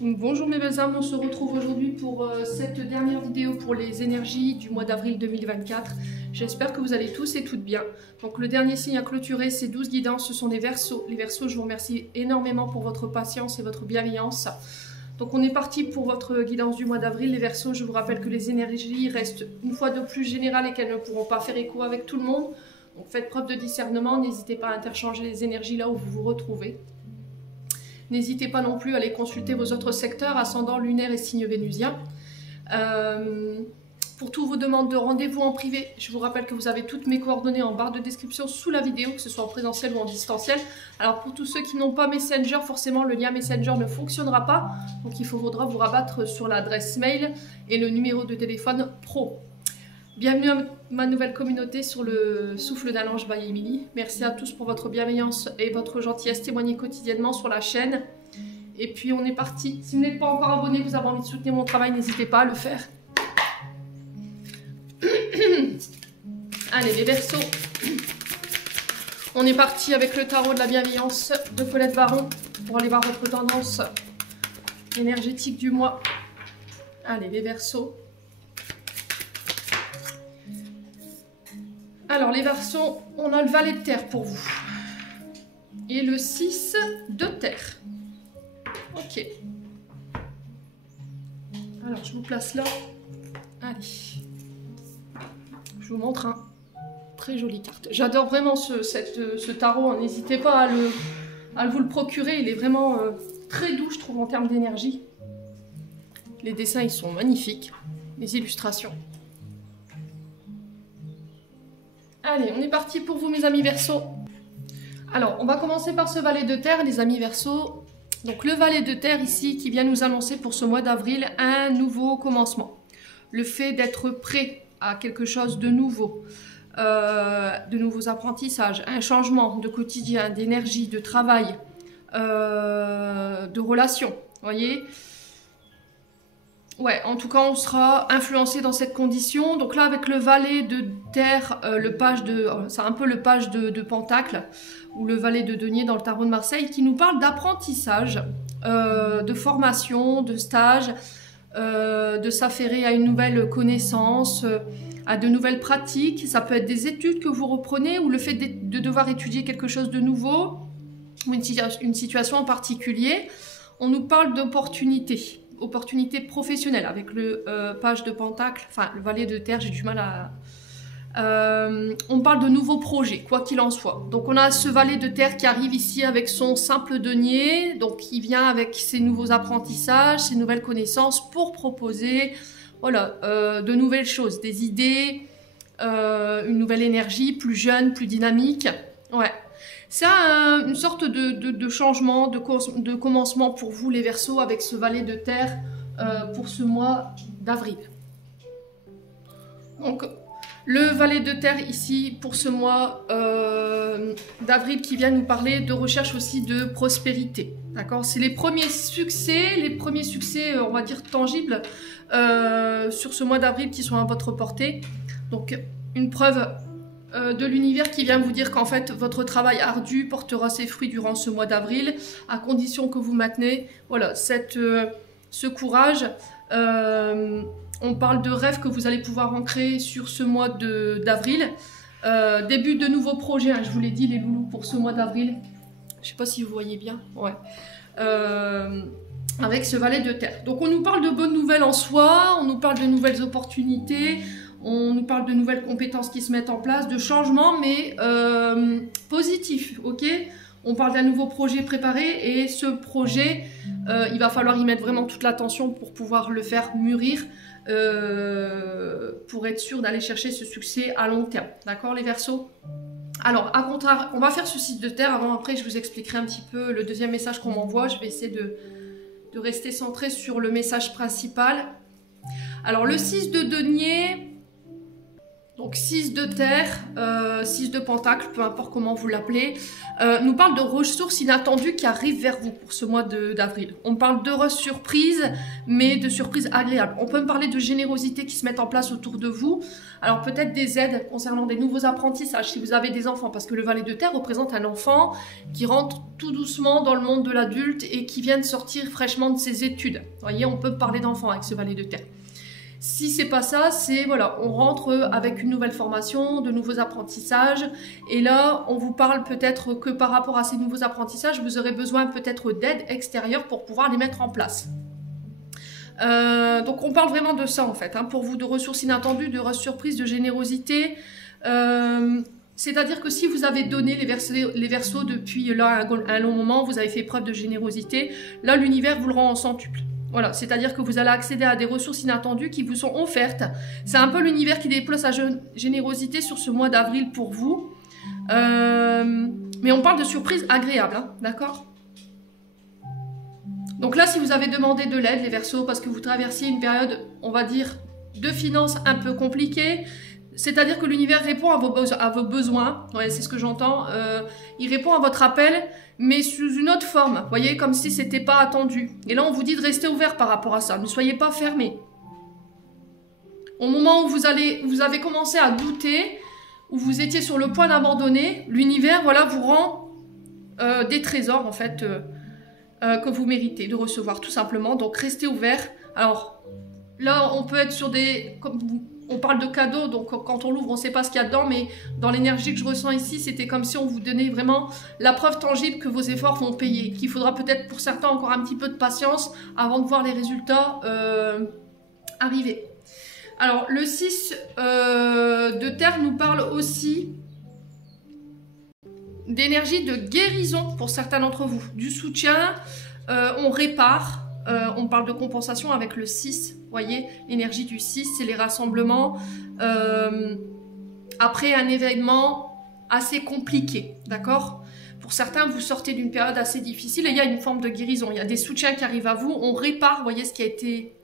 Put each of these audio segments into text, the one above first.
Bonjour mes belles âmes, on se retrouve aujourd'hui pour cette dernière vidéo pour les énergies du mois d'avril 2024. J'espère que vous allez tous et toutes bien. Donc le dernier signe à clôturer, ces 12 guidances, ce sont les Verseaux. Les Verseaux, je vous remercie énormément pour votre patience et votre bienveillance. Donc on est parti pour votre guidance du mois d'avril. Les Verseaux, je vous rappelle que les énergies restent une fois de plus générales et qu'elles ne pourront pas faire écho avec tout le monde. Donc faites preuve de discernement, n'hésitez pas à interchanger les énergies là où vous vous retrouvez. N'hésitez pas non plus à aller consulter vos autres secteurs, ascendant, lunaire et signe vénusien. Pour toutes vos demandes de rendez-vous en privé, je vous rappelle que vous avez toutes mes coordonnées en barre de description sous la vidéo, que ce soit en présentiel ou en distanciel. Alors pour tous ceux qui n'ont pas Messenger, forcément le lien Messenger ne fonctionnera pas. Donc il faudra vous rabattre sur l'adresse mail et le numéro de téléphone pro. Bienvenue à ma nouvelle communauté sur le souffle d'un ange by Émilie. Merci à tous pour votre bienveillance et votre gentillesse témoignée quotidiennement sur la chaîne. Et puis on est parti. Si vous n'êtes pas encore abonné, vous avez envie de soutenir mon travail, n'hésitez pas à le faire. Allez les Verseaux. On est parti avec le tarot de la bienveillance de Colette Baron pour aller voir votre tendance énergétique du mois. Allez les Verseaux. Alors les Verseaux, on a le valet de terre pour vous. Et le 6 de terre. Ok. Alors je vous place là. Allez. Je vous montre un très jolie carte. J'adore vraiment ce tarot. N'hésitez pas à vous le procurer. Il est vraiment très doux, je trouve, en termes d'énergie. Les dessins, ils sont magnifiques. Les illustrations. Allez, on est parti pour vous mes amis Verseaux. Alors, on va commencer par ce valet de terre, les amis Verseaux. Donc le valet de terre ici qui vient nous annoncer pour ce mois d'avril un nouveau commencement. Le fait d'être prêt à quelque chose de nouveau, de nouveaux apprentissages, un changement de quotidien, d'énergie, de travail, de relations, voyez. Ouais, en tout cas, on sera influencé dans cette condition. Donc là, avec le valet de terre, le page de... C'est un peu le page de Pentacle, ou le valet de denier dans le tarot de Marseille, qui nous parle d'apprentissage, de formation, de stage, de s'affairer à une nouvelle connaissance, à de nouvelles pratiques. Ça peut être des études que vous reprenez, ou le fait de devoir étudier quelque chose de nouveau, ou une situation en particulier. On nous parle d'opportunités. Opportunité professionnelle avec le page de Pentacle, enfin le valet de terre, j'ai du mal à... on parle de nouveaux projets, quoi qu'il en soit. Donc on a ce valet de terre qui arrive ici avec son simple denier, donc il vient avec ses nouveaux apprentissages, ses nouvelles connaissances pour proposer voilà, de nouvelles choses, des idées, une nouvelle énergie, plus jeune, plus dynamique. Ouais. C'est une sorte de changement, de commencement pour vous les Verseaux avec ce valet de terre pour ce mois d'avril. Donc le valet de terre ici pour ce mois d'avril qui vient nous parler de recherche aussi de prospérité. D'accord, c'est les premiers succès on va dire tangibles sur ce mois d'avril qui sont à votre portée. Donc une preuve de l'univers qui vient vous dire qu'en fait votre travail ardu portera ses fruits durant ce mois d'avril à condition que vous maintenez voilà, ce courage. On parle de rêves que vous allez pouvoir ancrer sur ce mois d'avril. Début de nouveaux projets, hein, je vous l'ai dit les loulous pour ce mois d'avril. Je sais pas si vous voyez bien. Ouais. Avec ce valet de terre. Donc on nous parle de bonnes nouvelles en soi, on nous parle de nouvelles opportunités. On nous parle de nouvelles compétences qui se mettent en place, de changements, mais positifs, ok? On parle d'un nouveau projet préparé et ce projet, il va falloir y mettre vraiment toute l'attention pour pouvoir le faire mûrir, pour être sûr d'aller chercher ce succès à long terme. D'accord les Verseaux? Alors, à contraire, on va faire ce 6 de terre. Après, je vous expliquerai un petit peu le deuxième message qu'on m'envoie. Je vais essayer de rester centré sur le message principal. Alors, le 6 de denier... Donc 6 de terre, 6 de pentacle, peu importe comment vous l'appelez, nous parle de ressources inattendues qui arrivent vers vous pour ce mois d'avril. On parle d'heureuses surprises, mais de surprises agréables. On peut me parler de générosité qui se met en place autour de vous. Alors peut-être des aides concernant des nouveaux apprentissages si vous avez des enfants, parce que le valet de terre représente un enfant qui rentre tout doucement dans le monde de l'adulte et qui vient de sortir fraîchement de ses études. Vous voyez, on peut parler d'enfants avec ce valet de terre. Si c'est pas ça, c'est voilà, on rentre avec une nouvelle formation, de nouveaux apprentissages, et là, on vous parle peut-être que par rapport à ces nouveaux apprentissages, vous aurez besoin peut-être d'aide extérieure pour pouvoir les mettre en place. Donc on parle vraiment de ça en fait, hein, pour vous, de ressources inattendues, de surprises, de générosité. C'est-à-dire que si vous avez donné les Verseaux depuis là un long moment, vous avez fait preuve de générosité, là l'univers vous le rend en centuple. Voilà, c'est-à-dire que vous allez accéder à des ressources inattendues qui vous sont offertes. C'est un peu l'univers qui déploie sa générosité sur ce mois d'avril pour vous. Mais on parle de surprises agréables, hein, d'accord? Donc là, si vous avez demandé de l'aide, les Verseaux, parce que vous traversiez une période, on va dire, de finances un peu compliquée, c'est-à-dire que l'univers répond à vos besoins, ouais, c'est ce que j'entends, il répond à votre appel, mais sous une autre forme, vous voyez, comme si c'était pas attendu. Et là, on vous dit de rester ouvert par rapport à ça, ne soyez pas fermés. Au moment où vous avez commencé à douter, où vous étiez sur le point d'abandonner, l'univers, voilà, vous rend des trésors, en fait, que vous méritez de recevoir, tout simplement. Donc, restez ouvert. Alors, là, on peut être sur des... On parle de cadeaux, donc quand on l'ouvre, on ne sait pas ce qu'il y a dedans, mais dans l'énergie que je ressens ici, c'était comme si on vous donnait vraiment la preuve tangible que vos efforts vont payer, qu'il faudra peut-être pour certains encore un petit peu de patience avant de voir les résultats arriver. Alors, le 6 de terre nous parle aussi d'énergie de guérison pour certains d'entre vous, du soutien, on répare. On parle de compensation avec le 6, vous voyez, l'énergie du 6, c'est les rassemblements après un événement assez compliqué, d'accord? Pour certains, vous sortez d'une période assez difficile et il y a une forme de guérison, il y a des soutiens qui arrivent à vous, on répare, vous voyez, ce qui a été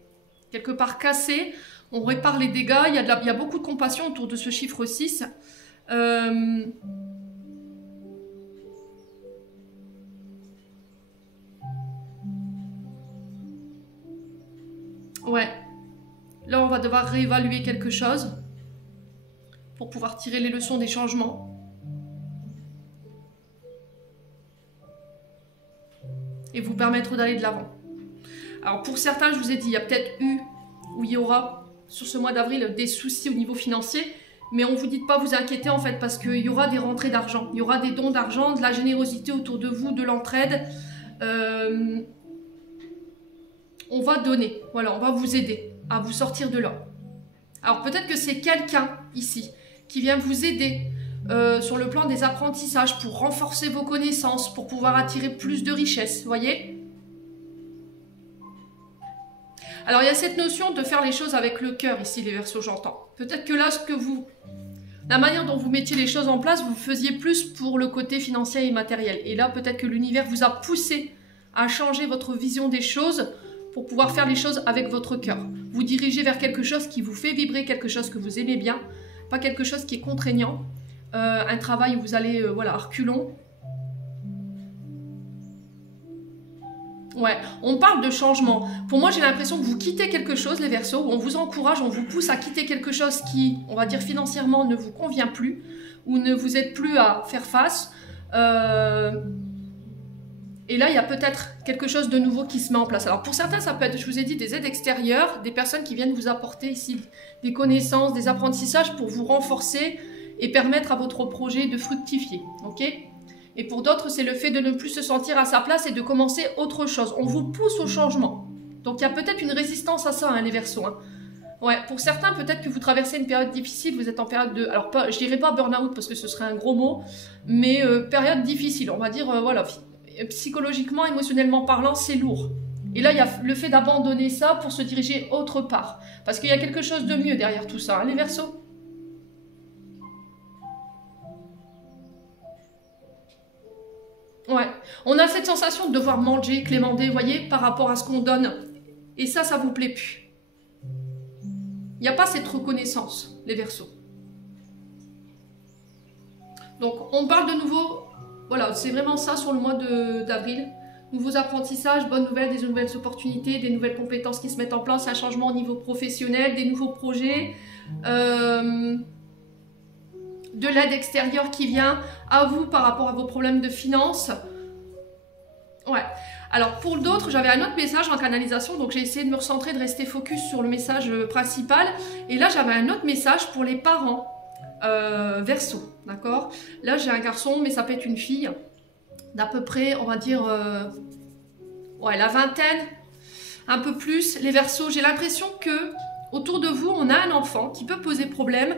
quelque part cassé, on répare les dégâts, il y a beaucoup de compassion autour de ce chiffre 6. Ouais, là on va devoir réévaluer quelque chose pour pouvoir tirer les leçons des changements. Et vous permettre d'aller de l'avant. Alors pour certains, je vous ai dit, il y a peut-être ou il y aura sur ce mois d'avril des soucis au niveau financier, mais on ne vous dit de pas vous inquiéter en fait, parce qu'il y aura des rentrées d'argent, il y aura des dons d'argent, de la générosité autour de vous, de l'entraide. On va donner, voilà, on va vous aider à vous sortir de là. Alors peut-être que c'est quelqu'un ici qui vient vous aider sur le plan des apprentissages pour renforcer vos connaissances, pour pouvoir attirer plus de richesses, vous voyez? Alors il y a cette notion de faire les choses avec le cœur ici, les Verseaux, j'entends. Peut-être que là, la manière dont vous mettiez les choses en place, vous faisiez plus pour le côté financier et matériel. Et là, peut-être que l'univers vous a poussé à changer votre vision des choses pour pouvoir faire les choses avec votre cœur. Vous dirigez vers quelque chose qui vous fait vibrer, quelque chose que vous aimez bien, pas quelque chose qui est contraignant, un travail où vous allez, voilà, à reculons. Ouais, on parle de changement. Pour moi, j'ai l'impression que vous quittez quelque chose, les Verseaux, où on vous encourage, on vous pousse à quitter quelque chose qui, on va dire financièrement, ne vous convient plus, ou ne vous aide plus à faire face. Et là, il y a peut-être quelque chose de nouveau qui se met en place. Alors pour certains, ça peut être, je vous ai dit, des aides extérieures, des personnes qui viennent vous apporter ici des connaissances, des apprentissages pour vous renforcer et permettre à votre projet de fructifier. Ok ? Et pour d'autres, c'est le fait de ne plus se sentir à sa place et de commencer autre chose. On vous pousse au changement. Donc il y a peut-être une résistance à ça, hein, les Verseaux. Hein. Ouais, pour certains, peut-être que vous traversez une période difficile, vous êtes en période de... Alors pas, je dirais pas burn-out parce que ce serait un gros mot, mais période difficile, on va dire, voilà... Psychologiquement, émotionnellement parlant, c'est lourd. Et là, il y a le fait d'abandonner ça pour se diriger autre part. Parce qu'il y a quelque chose de mieux derrière tout ça, hein, les Verseaux. Ouais. On a cette sensation de devoir manger, clémenter, vous voyez, par rapport à ce qu'on donne. Et ça vous plaît plus. Il n'y a pas cette reconnaissance, les Verseaux. Donc on parle de nouveau, voilà, c'est vraiment ça sur le mois d'avril. Nouveaux apprentissages, bonnes nouvelles, des nouvelles opportunités, des nouvelles compétences qui se mettent en place, un changement au niveau professionnel, des nouveaux projets, de l'aide extérieure qui vient à vous par rapport à vos problèmes de finances. Ouais. Alors pour d'autres, j'avais un autre message en canalisation, donc j'ai essayé de me recentrer, de rester focus sur le message principal. Et là, j'avais un autre message pour les parents Verseau, d'accord? Là, j'ai un garçon, mais ça peut être une fille d'à peu près, on va dire, ouais, la vingtaine, un peu plus. Les Verseaux, j'ai l'impression que autour de vous, on a un enfant qui peut poser problème,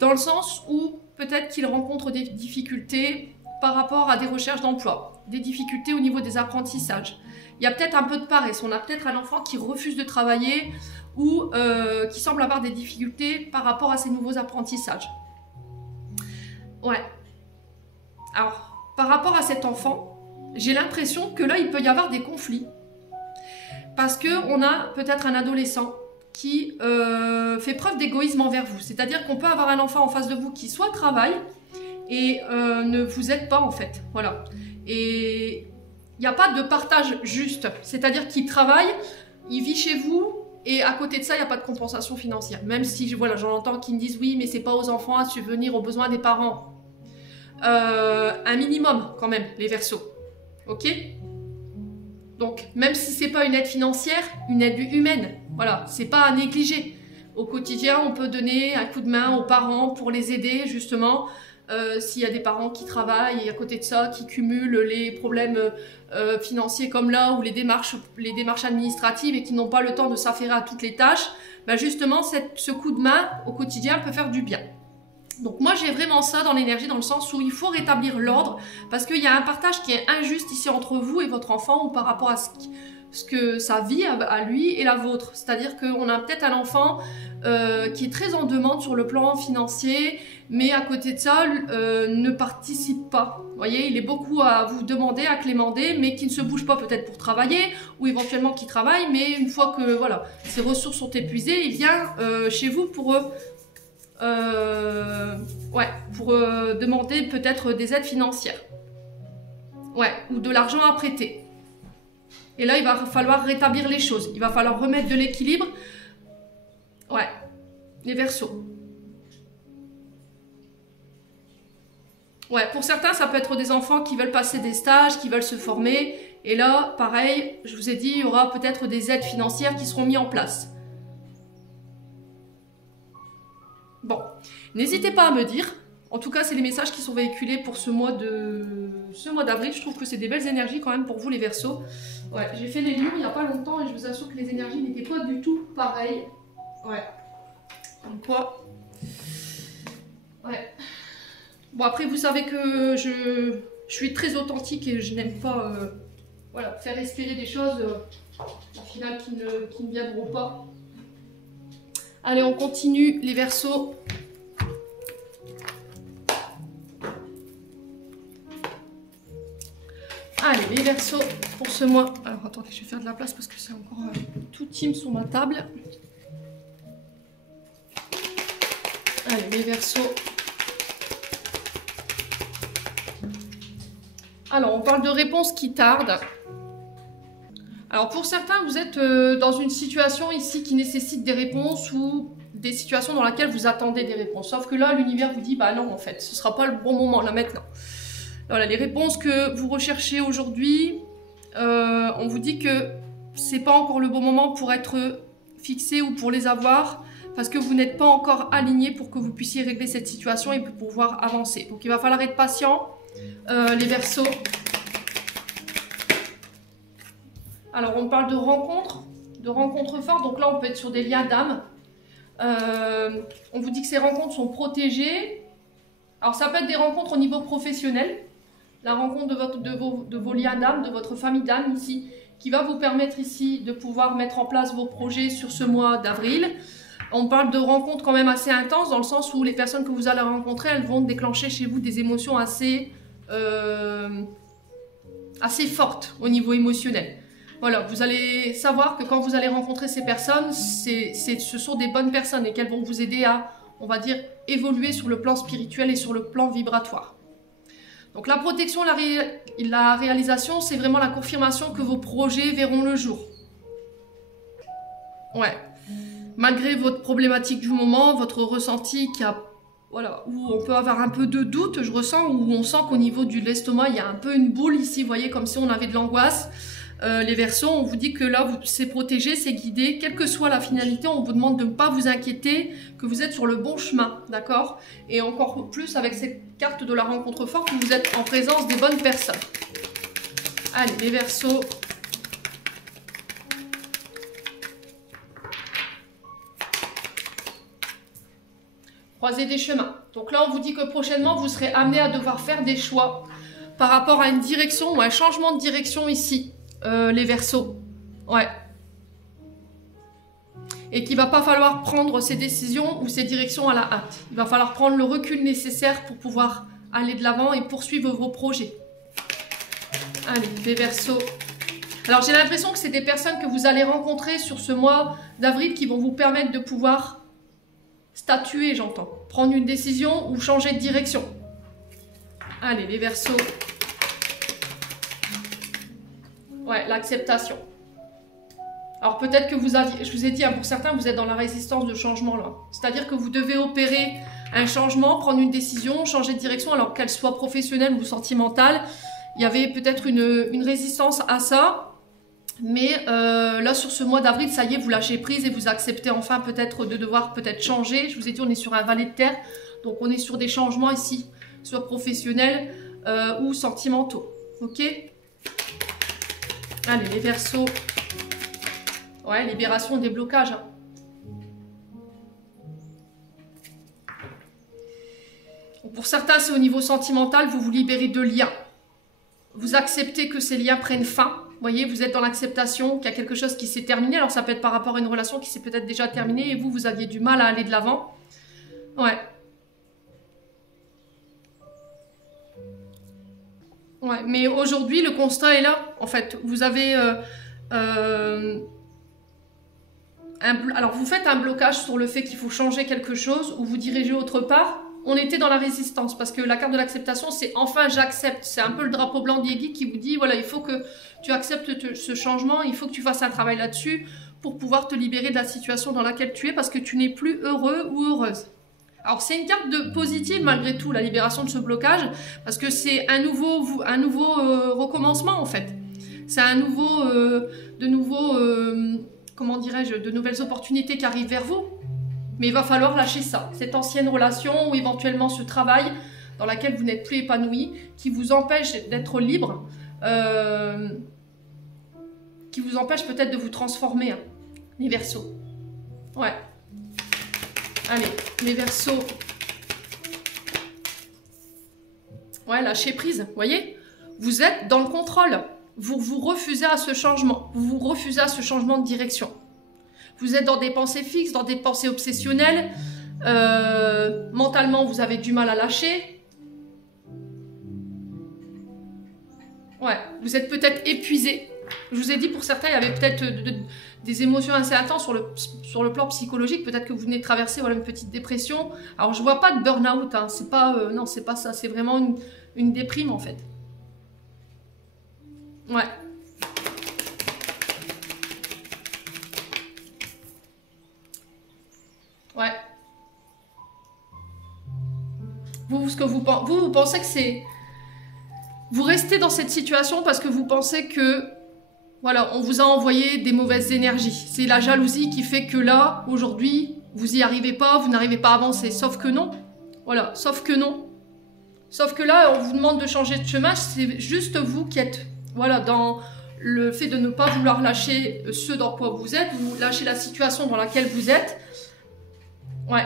dans le sens où peut-être qu'il rencontre des difficultés par rapport à des recherches d'emploi, des difficultés au niveau des apprentissages. Il y a peut-être un peu de paresse, on a peut-être un enfant qui refuse de travailler ou qui semble avoir des difficultés par rapport à ses nouveaux apprentissages. Ouais. Alors, par rapport à cet enfant, j'ai l'impression que là, il peut y avoir des conflits. Parce qu'on a peut-être un adolescent qui fait preuve d'égoïsme envers vous. C'est-à-dire qu'on peut avoir un enfant en face de vous qui soit travaille et ne vous aide pas en fait. Voilà. Et il n'y a pas de partage juste. C'est-à-dire qu'il travaille, il vit chez vous et à côté de ça, il n'y a pas de compensation financière. Même si voilà, j'en entends qui me disent oui, mais c'est pas aux enfants à subvenir aux besoins des parents. Un minimum quand même, les Verseaux. Ok? Donc, même si c'est pas une aide financière, une aide humaine. Voilà, c'est pas à négliger. Au quotidien, on peut donner un coup de main aux parents pour les aider, justement. S'il y a des parents qui travaillent et à côté de ça, qui cumulent les problèmes financiers comme là, ou les démarches administratives et qui n'ont pas le temps de s'affairer à toutes les tâches, ben justement, ce coup de main au quotidien peut faire du bien. Donc moi j'ai vraiment ça dans l'énergie, dans le sens où il faut rétablir l'ordre, parce qu'il y a un partage qui est injuste ici entre vous et votre enfant, ou par rapport à ce que sa vie à lui et la vôtre. C'est-à-dire qu'on a peut-être un enfant qui est très en demande sur le plan financier, mais à côté de ça ne participe pas. Vous voyez, il est beaucoup à vous demander, à clémenter, mais qui ne se bouge pas peut-être pour travailler, ou éventuellement qui travaille, mais une fois que voilà, ses ressources sont épuisées, il vient chez vous pour demander peut-être des aides financières. Ouais, ou de l'argent à prêter. Et là, il va falloir rétablir les choses. Il va falloir remettre de l'équilibre. Ouais, les Verseaux. Ouais, pour certains, ça peut être des enfants qui veulent passer des stages, qui veulent se former. Et là, pareil, je vous ai dit, il y aura peut-être des aides financières qui seront mises en place. Bon, n'hésitez pas à me dire. En tout cas, c'est les messages qui sont véhiculés pour ce mois d'avril. Je trouve que c'est des belles énergies quand même pour vous les Verseaux. Ouais, j'ai fait les lions il n'y a pas longtemps et je vous assure que les énergies n'étaient pas du tout pareilles. Ouais. Comme quoi. Ouais. Bon, après, vous savez que je suis très authentique et je n'aime pas voilà, faire respirer des choses au final qui ne viendront pas. Allez, on continue les Verseaux. Allez, les Verseaux pour ce mois. Alors, attendez, je vais faire de la place parce que c'est encore tout team sur ma table. Allez, les Verseaux. Alors, on parle de réponses qui tardent. Alors, pour certains, vous êtes dans une situation ici qui nécessite des réponses ou des situations dans lesquelles vous attendez des réponses. Sauf que là, l'univers vous dit, bah non, en fait, ce ne sera pas le bon moment, là, maintenant. Voilà, les réponses que vous recherchez aujourd'hui, on vous dit que c'est pas encore le bon moment pour être fixé ou pour les avoir, parce que vous n'êtes pas encore aligné pour que vous puissiez régler cette situation et pour pouvoir avancer. Donc, il va falloir être patient, les Verseaux. Alors, on parle de rencontres fortes. Donc là, on peut être sur des liens d'âme. On vous dit que ces rencontres sont protégées. Alors, ça peut être des rencontres au niveau professionnel. La rencontre de vos liens d'âme, de votre famille d'âme ici, qui va vous permettre ici de pouvoir mettre en place vos projets sur ce mois d'avril. On parle de rencontres quand même assez intenses, dans le sens où les personnes que vous allez rencontrer, elles vont déclencher chez vous des émotions assez fortes au niveau émotionnel. Voilà, vous allez savoir que quand vous allez rencontrer ces personnes, ce sont des bonnes personnes et qu'elles vont vous aider à, on va dire, évoluer sur le plan spirituel et sur le plan vibratoire. Donc la protection, la réalisation, c'est vraiment la confirmation que vos projets verront le jour. Ouais. Malgré votre problématique du moment, votre ressenti qui a, voilà, où on peut avoir un peu de doute, je ressens, où on sent qu'au niveau de l'estomac, il y a un peu une boule ici, vous voyez, comme si on avait de l'angoisse. Les Verseaux, on vous dit que là, c'est protégé, c'est guidé, quelle que soit la finalité, on vous demande de ne pas vous inquiéter, que vous êtes sur le bon chemin, d'accord? Et encore plus avec cette carte de la rencontre forte, que vous êtes en présence des bonnes personnes. Allez, les Verseaux. Croiser des chemins. Donc là, on vous dit que prochainement, vous serez amené à devoir faire des choix par rapport à une direction ou un changement de direction ici. Les Verseaux, ouais. Et qu'il va pas falloir prendre ces décisions ou ces directions à la hâte. Il va falloir prendre le recul nécessaire pour pouvoir aller de l'avant et poursuivre vos projets. Allez, les Verseaux. Alors j'ai l'impression que c'est des personnes que vous allez rencontrer sur ce mois d'avril qui vont vous permettre de pouvoir statuer, j'entends. Prendre une décision ou changer de direction. Allez, les Verseaux. Ouais, l'acceptation. Alors peut-être que vous aviez, je vous ai dit, hein, pour certains, vous êtes dans la résistance de changement là. C'est-à-dire que vous devez opérer un changement, prendre une décision, changer de direction, alors qu'elle soit professionnelle ou sentimentale. Il y avait peut-être une résistance à ça. Mais là, sur ce mois d'avril, ça y est, vous lâchez prise et vous acceptez enfin peut-être de devoir peut-être changer. Je vous ai dit, on est sur un valet de terre. Donc on est sur des changements ici, soit professionnels ou sentimentaux. Ok ? Allez, les Verseaux. Ouais, libération des blocages. Hein. Pour certains, c'est au niveau sentimental, vous vous libérez de liens. Vous acceptez que ces liens prennent fin. Vous voyez, vous êtes dans l'acceptation qu'il y a quelque chose qui s'est terminé. Alors, ça peut être par rapport à une relation qui s'est peut-être déjà terminée et vous aviez du mal à aller de l'avant. Ouais. Ouais, mais aujourd'hui, le constat est là. En fait, vous avez... alors, vous faites un blocage sur le fait qu'il faut changer quelque chose ou vous dirigez autre part. On était dans la résistance parce que la carte de l'acceptation, c'est enfin j'accepte. C'est un peu le drapeau blanc d'Yegi qui vous dit, voilà, il faut que tu acceptes ce changement, il faut que tu fasses un travail là-dessus pour pouvoir te libérer de la situation dans laquelle tu es parce que tu n'es plus heureux ou heureuse. Alors, c'est une carte positive malgré tout, la libération de ce blocage, parce que c'est un nouveau recommencement en fait. C'est un comment dirais-je, de nouvelles opportunités qui arrivent vers vous. Mais il va falloir lâcher ça, cette ancienne relation ou éventuellement ce travail dans lequel vous n'êtes plus épanoui, qui vous empêche d'être libre, qui vous empêche peut-être de vous transformer, hein, les Verseaux. Ouais. Allez, les Verseaux. Ouais, lâchez prise, vous voyez? Vous êtes dans le contrôle. Vous vous refusez à ce changement. Vous vous refusez à ce changement de direction. Vous êtes dans des pensées fixes, dans des pensées obsessionnelles. Mentalement, vous avez du mal à lâcher. Ouais, vous êtes peut-être épuisé. Je vous ai dit, pour certains, il y avait peut-être des émotions assez intenses sur le plan psychologique. Peut-être que vous venez de traverser voilà, une petite dépression. Alors, je ne vois pas de burn-out. Hein. C'est pas, non, c'est pas ça. C'est vraiment une déprime, en fait. Ouais. Ouais. Vous pensez que c'est... Vous restez dans cette situation parce que vous pensez que... Voilà, on vous a envoyé des mauvaises énergies. C'est la jalousie qui fait que là, aujourd'hui, vous n'y arrivez pas, vous n'arrivez pas à avancer. Sauf que non. Voilà, sauf que non. Sauf que là, on vous demande de changer de chemin. C'est juste vous qui êtes... Voilà, dans le fait de ne pas vouloir lâcher ce dans quoi vous êtes, vous lâchez la situation dans laquelle vous êtes. Ouais.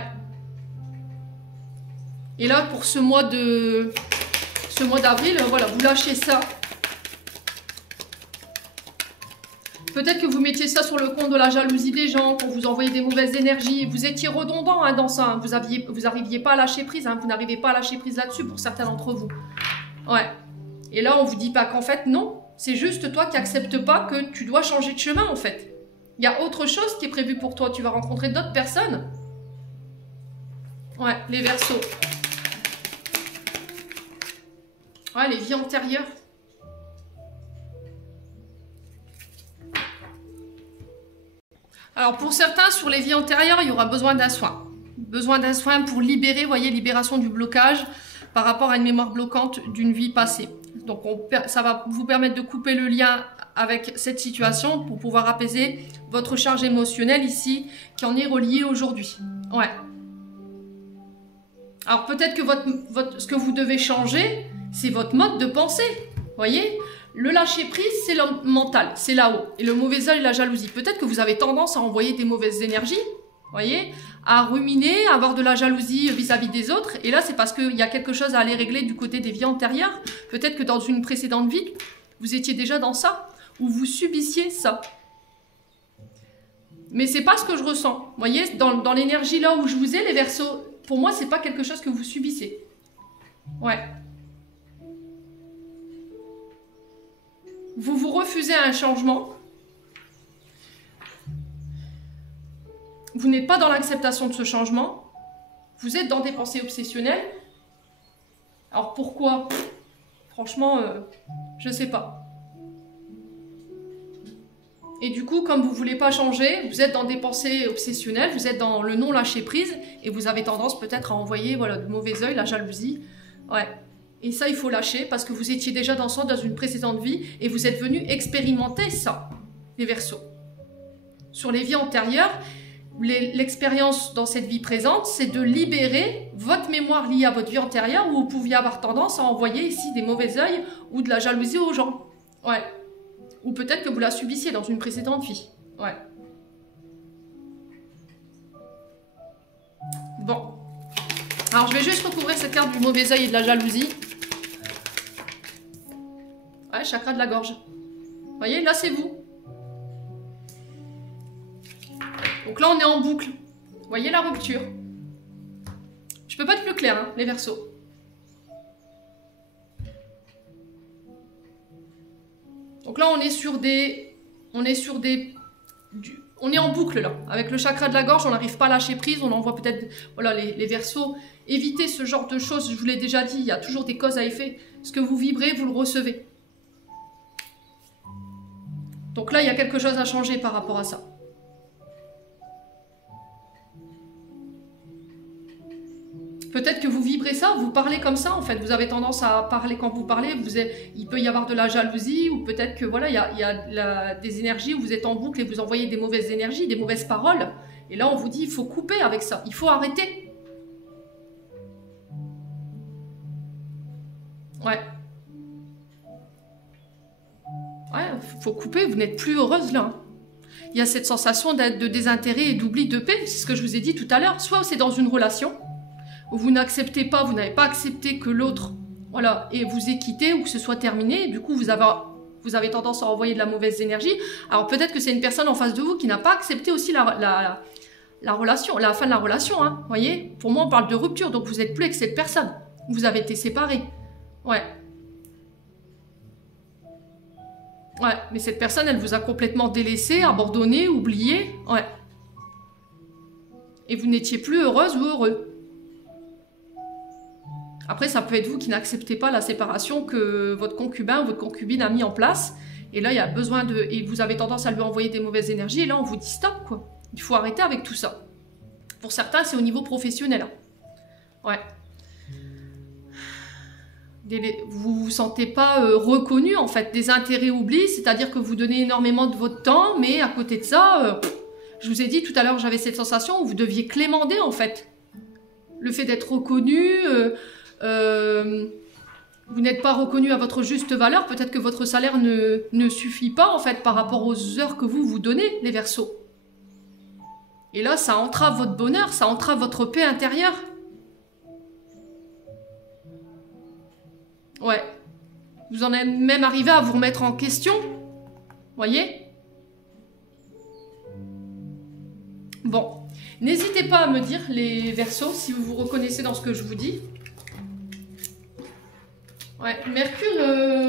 Et là, pour ce mois d'avril, voilà, vous lâchez ça. Peut-être que vous mettiez ça sur le compte de la jalousie des gens, qu'on vous envoyait des mauvaises énergies. Vous étiez redondant hein, dans ça. Hein. Vous n'arriviez pas à lâcher prise. Hein. Vous n'arrivez pas à lâcher prise là-dessus pour certains d'entre vous. Ouais. Et là, on vous dit pas qu'en fait, non. C'est juste toi qui n'acceptes pas que tu dois changer de chemin, en fait. Il y a autre chose qui est prévu pour toi. Tu vas rencontrer d'autres personnes. Ouais, les Verseaux. Ouais, les vies antérieures. Alors pour certains, sur les vies antérieures, il y aura besoin d'un soin. Besoin d'un soin pour libérer, vous voyez, libération du blocage par rapport à une mémoire bloquante d'une vie passée. Donc ça va vous permettre de couper le lien avec cette situation pour pouvoir apaiser votre charge émotionnelle ici qui en est reliée aujourd'hui. Ouais. Alors peut-être que ce que vous devez changer, c'est votre mode de pensée. Voyez, le lâcher prise, c'est le mental, c'est là-haut. Et le mauvais œil, la jalousie. Peut-être que vous avez tendance à envoyer des mauvaises énergies, voyez, à ruminer, à avoir de la jalousie vis-à-vis des autres. Et là, c'est parce qu'il y a quelque chose à aller régler du côté des vies antérieures. Peut-être que dans une précédente vie, vous étiez déjà dans ça, ou vous subissiez ça. Mais c'est pas ce que je ressens. Vous voyez, dans l'énergie là où je vous ai, les Verseaux, pour moi, c'est pas quelque chose que vous subissez. Ouais. Vous vous refusez à un changement. Vous n'êtes pas dans l'acceptation de ce changement. Vous êtes dans des pensées obsessionnelles. Alors pourquoi? Franchement, je ne sais pas. Et du coup, comme vous ne voulez pas changer, vous êtes dans des pensées obsessionnelles, vous êtes dans le non-lâcher-prise, et vous avez tendance peut-être à envoyer voilà, de mauvais œil, la jalousie. Ouais. Et ça, il faut lâcher, parce que vous étiez déjà dans ça dans une précédente vie, et vous êtes venu expérimenter ça, les Verseaux. Sur les vies antérieures, l'expérience dans cette vie présente, c'est de libérer votre mémoire liée à votre vie antérieure, où vous pouviez avoir tendance à envoyer ici des mauvais œils ou de la jalousie aux gens. Ouais. Ou peut-être que vous la subissiez dans une précédente vie. Ouais. Bon. Alors, je vais juste recouvrir cette carte du mauvais œil et de la jalousie. Ouais, chakra de la gorge. Vous voyez, là, c'est vous. Donc là, on est en boucle. Vous voyez la rupture. Je peux pas être plus clair, hein, les Verseaux. Donc là, on est en boucle là. Avec le chakra de la gorge, on n'arrive pas à lâcher prise. On envoie peut-être, voilà, les Verseaux. Évitez ce genre de choses. Je vous l'ai déjà dit, il y a toujours des causes à effet. Ce que vous vibrez, vous le recevez. Donc là, il y a quelque chose à changer par rapport à ça. Peut-être que vous vibrez ça, vous parlez comme ça en fait, vous avez tendance à parler quand vous parlez, il peut y avoir de la jalousie ou peut-être que voilà, il y a des énergies où vous êtes en boucle et vous envoyez des mauvaises énergies, des mauvaises paroles. Et là on vous dit, il faut couper avec ça, il faut arrêter. Ouais. Ouais, il faut couper, vous n'êtes plus heureuse là. Il y a cette sensation de désintérêt et d'oubli de paix, c'est ce que je vous ai dit tout à l'heure. Soit c'est dans une relation, où vous n'acceptez pas, vous n'avez pas accepté que l'autre, voilà, et vous ait quitté ou que ce soit terminé, et du coup vous avez tendance à envoyer de la mauvaise énergie. Alors peut-être que c'est une personne en face de vous qui n'a pas accepté aussi la relation, la fin de la relation, hein, voyez. Pour moi on parle de rupture, donc vous n'êtes plus avec cette personne, vous avez été séparés. Ouais. Ouais, mais cette personne elle vous a complètement délaissé, abandonné, oublié, ouais. Et vous n'étiez plus heureuse ou heureux. Après, ça peut être vous qui n'acceptez pas la séparation que votre concubin ou votre concubine a mis en place. Et là, il y a besoin de... Et vous avez tendance à lui envoyer des mauvaises énergies. Et là, on vous dit stop, quoi. Il faut arrêter avec tout ça. Pour certains, c'est au niveau professionnel. Ouais. Vous vous sentez pas reconnu, en fait. Des intérêts oubliés, c'est-à-dire que vous donnez énormément de votre temps, mais à côté de ça, je vous ai dit tout à l'heure, j'avais cette sensation où vous deviez clémenter, en fait. Le fait d'être reconnu... vous n'êtes pas reconnu à votre juste valeur, peut-être que votre salaire ne suffit pas en fait par rapport aux heures que vous donnez, les Verseaux. Et là, ça entrave votre bonheur, ça entrave votre paix intérieure. Ouais. Vous en êtes même arrivé à vous remettre en question. Voyez? Bon. N'hésitez pas à me dire, les Verseaux, si vous vous reconnaissez dans ce que je vous dis. Ouais, Mercure,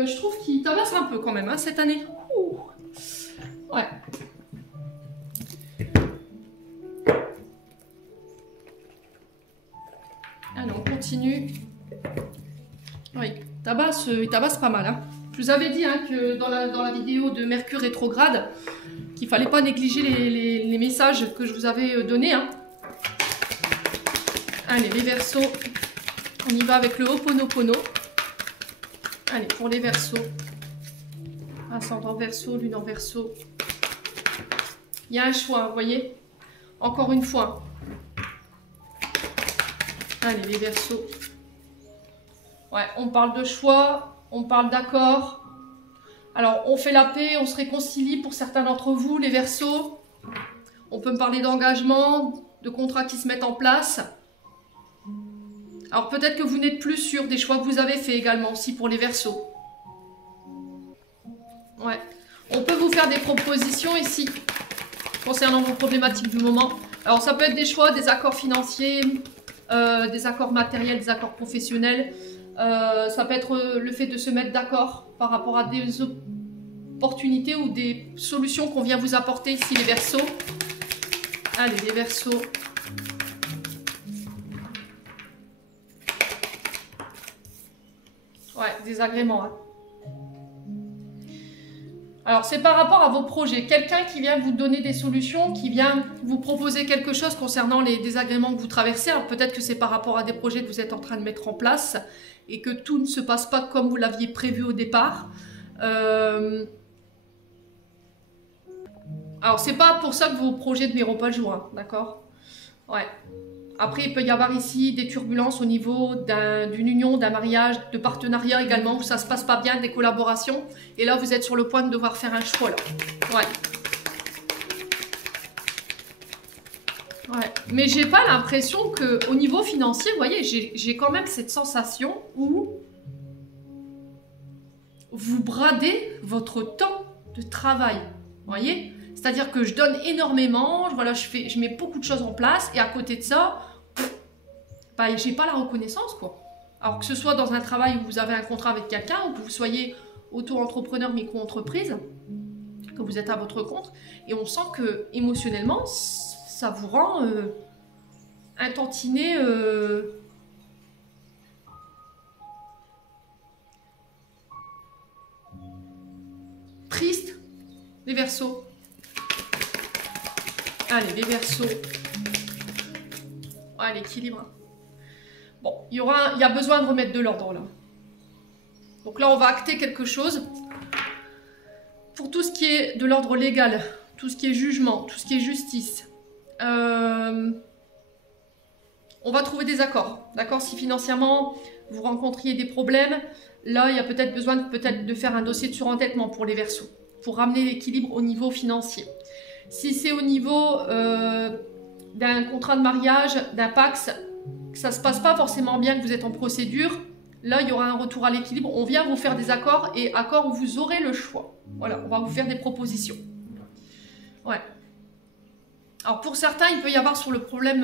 je trouve qu'il tabasse un peu quand même, hein, cette année. Ouh. Ouais. Allez, on continue. Oui, tabasse. tabasse pas mal. Hein. Je vous avais dit hein, que dans la vidéo de Mercure rétrograde, qu'il fallait pas négliger les messages que je vous avais donnés. Hein. Allez, les Verseaux, on y va avec le Ho'oponopono. Allez, pour les Verseaux. Ascendant Verseau, lune en Verseau. Il y a un choix, vous voyez. Encore une fois. Allez, les Verseaux. Ouais, on parle de choix, on parle d'accord. Alors, on fait la paix, on se réconcilie pour certains d'entre vous, les Verseaux. On peut me parler d'engagement, de contrats qui se mettent en place. Alors, peut-être que vous n'êtes plus sûr des choix que vous avez faits également, aussi pour les Verseaux. Ouais. On peut vous faire des propositions ici, concernant vos problématiques du moment. Alors, ça peut être des choix, des accords financiers, des accords matériels, des accords professionnels. Ça peut être le fait de se mettre d'accord par rapport à des opportunités ou des solutions qu'on vient vous apporter ici, les Verseaux. Allez, les Verseaux. Ouais, désagrément. Hein. Alors, c'est par rapport à vos projets. Quelqu'un qui vient vous donner des solutions, qui vient vous proposer quelque chose concernant les désagréments que vous traversez. Alors, peut-être que c'est par rapport à des projets que vous êtes en train de mettre en place et que tout ne se passe pas comme vous l'aviez prévu au départ. Alors, c'est pas pour ça que vos projets ne verront pas le jour, hein, d'accord? Ouais. Après, il peut y avoir ici des turbulences au niveau d'une union, d'un mariage, de partenariat également, où ça se passe pas bien, des collaborations. Et là, vous êtes sur le point de devoir faire un choix, là. Ouais. Ouais. Mais j'ai pas l'impression qu'au niveau financier, vous voyez, j'ai quand même cette sensation où vous bradez votre temps de travail. Vous voyez? C'est-à-dire que je donne énormément, voilà, je mets beaucoup de choses en place, et à côté de ça, bah, j'ai pas la reconnaissance, quoi. Alors que ce soit dans un travail où vous avez un contrat avec quelqu'un, ou que vous soyez auto-entrepreneur, micro-entreprise, que vous êtes à votre compte, et on sent que émotionnellement, ça vous rend un tantinet triste, les Verseaux. Allez, les Verseaux. Ouais, l'équilibre. Bon, il y a besoin de remettre de l'ordre là. Donc là, on va acter quelque chose. Pour tout ce qui est de l'ordre légal, tout ce qui est jugement, tout ce qui est justice, on va trouver des accords. D'accord? Si financièrement, vous rencontriez des problèmes, là, il y a peut-être besoin de faire un dossier de surendettement pour les Verseaux, pour ramener l'équilibre au niveau financier. Si c'est au niveau d'un contrat de mariage, d'un Pacs, que ça ne se passe pas forcément bien, que vous êtes en procédure, là, il y aura un retour à l'équilibre. On vient vous faire des accords et accords où vous aurez le choix. Voilà, on va vous faire des propositions. Ouais. Alors, pour certains, il peut y avoir sur le problème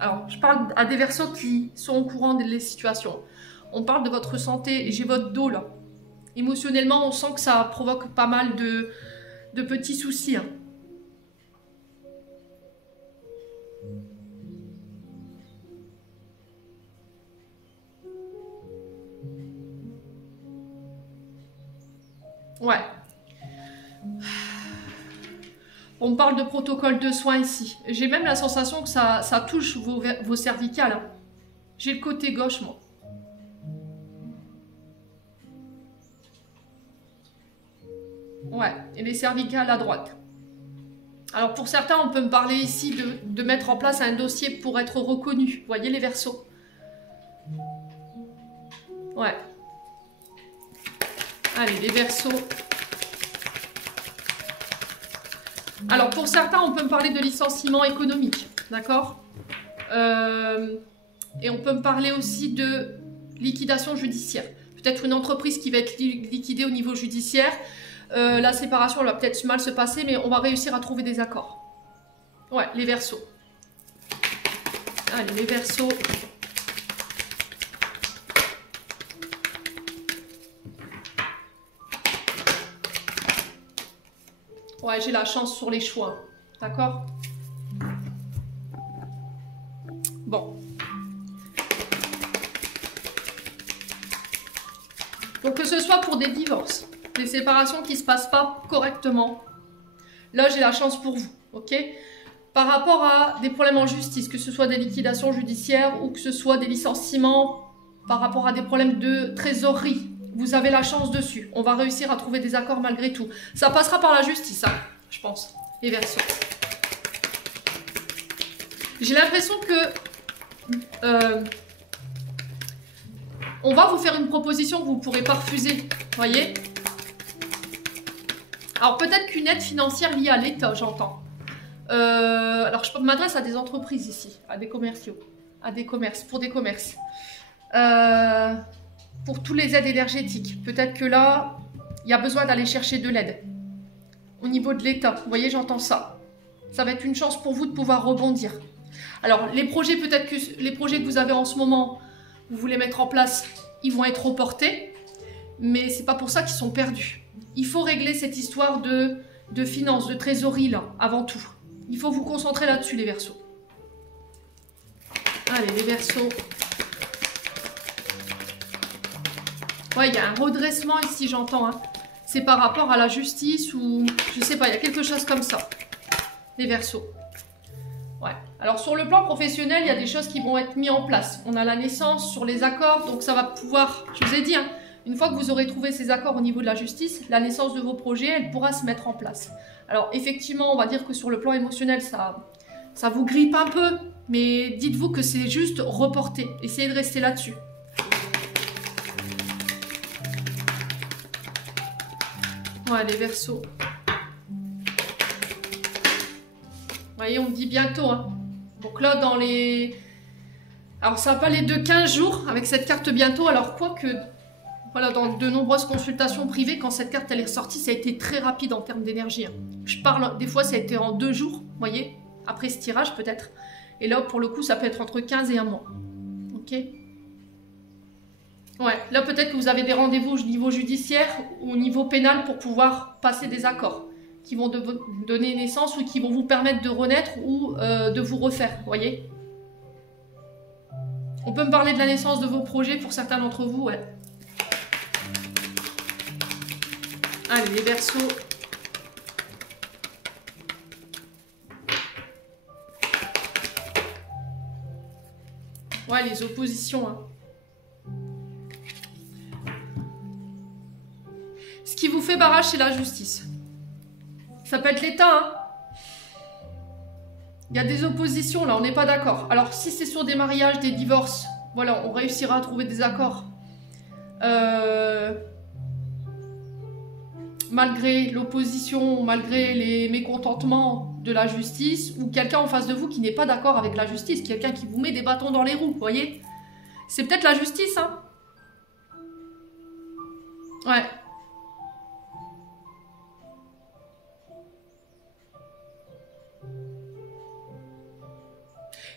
alors, je parle à des Verseaux qui sont au courant des situations. On parle de votre santé, j'ai votre dos là. Émotionnellement, on sent que ça provoque pas mal de petits soucis. Hein. Ouais. On me parle de protocole de soins ici. J'ai même la sensation que ça touche vos cervicales. Hein. J'ai le côté gauche, moi. Ouais, et les cervicales à droite. Alors pour certains, on peut me parler ici de mettre en place un dossier pour être reconnu. Vous voyez les Verseaux? Ouais. Allez, les Verseaux. Alors pour certains, on peut me parler de licenciement économique. D'accord? Et on peut me parler aussi de liquidation judiciaire. Peut-être une entreprise qui va être liquidée au niveau judiciaire. La séparation, elle va peut-être mal se passer, mais on va réussir à trouver des accords. Ouais, les Verseaux. Allez, les Verseaux. Ouais, j'ai la chance sur les choix. D'accord? Bon. Donc que ce soit pour des divorces, des séparations qui ne se passent pas correctement, là j'ai la chance pour vous, ok? Par rapport à des problèmes en justice, que ce soit des liquidations judiciaires ou que ce soit des licenciements, par rapport à des problèmes de trésorerie, vous avez la chance dessus. On va réussir à trouver des accords malgré tout. Ça passera par la justice, hein, je pense, les Verseaux. J'ai l'impression que on va vous faire une proposition que vous ne pourrez pas refuser, voyez? Alors peut-être qu'une aide financière liée à l'État, j'entends. Alors je m'adresse à des entreprises ici, à des commerciaux, à des commerces, pour des commerces. Pour tous les aides énergétiques. Peut-être que là, il y a besoin d'aller chercher de l'aide. Au niveau de l'État, vous voyez, j'entends ça. Ça va être une chance pour vous de pouvoir rebondir. Alors, les projets, peut-être que les projets que vous avez en ce moment, vous voulez mettre en place, ils vont être reportés, mais c'est pas pour ça qu'ils sont perdus. Il faut régler cette histoire de finances, de trésorerie, là, avant tout. Il faut vous concentrer là-dessus, les Verseaux. Allez, les Verseaux. Ouais, il y a un redressement ici, j'entends. Hein. C'est par rapport à la justice ou... Je sais pas, il y a quelque chose comme ça. Les Verseaux. Ouais. Alors, sur le plan professionnel, il y a des choses qui vont être mises en place. On a la naissance sur les accords, donc ça va pouvoir... Je vous ai dit, hein, une fois que vous aurez trouvé ces accords au niveau de la justice, la naissance de vos projets, elle pourra se mettre en place. Alors, effectivement, on va dire que sur le plan émotionnel, ça vous grippe un peu, mais dites-vous que c'est juste reporté. Essayez de rester là-dessus. Ouais, les Verseaux. Vous voyez, on me dit bientôt. Hein. Donc là, dans les... Alors, ça va pas aller de 15 jours avec cette carte bientôt. Alors, quoique, voilà, dans de nombreuses consultations privées, quand cette carte elle est ressortie, ça a été très rapide en termes d'énergie. Hein. Je parle, des fois, ça a été en 2 jours, vous voyez, après ce tirage peut-être. Et là, pour le coup, ça peut être entre 15 et 1 mois. Ok ? Ouais, là peut-être que vous avez des rendez-vous au niveau judiciaire ou au niveau pénal pour pouvoir passer des accords qui vont donner naissance ou qui vont vous permettre de renaître ou de vous refaire, vous voyez. On peut me parler de la naissance de vos projets pour certains d'entre vous, ouais. Allez, les Verseaux. Ouais, les oppositions, hein. Ce qui vous fait barrage, c'est la justice. Ça peut être l'État, hein. Il y a des oppositions, là, on n'est pas d'accord. Alors, si c'est sur des mariages, des divorces, voilà, on réussira à trouver des accords. Malgré l'opposition, malgré les mécontentements de la justice, ou quelqu'un en face de vous qui n'est pas d'accord avec la justice, quelqu'un qui vous met des bâtons dans les roues, vous voyez. C'est peut-être la justice, hein. Ouais.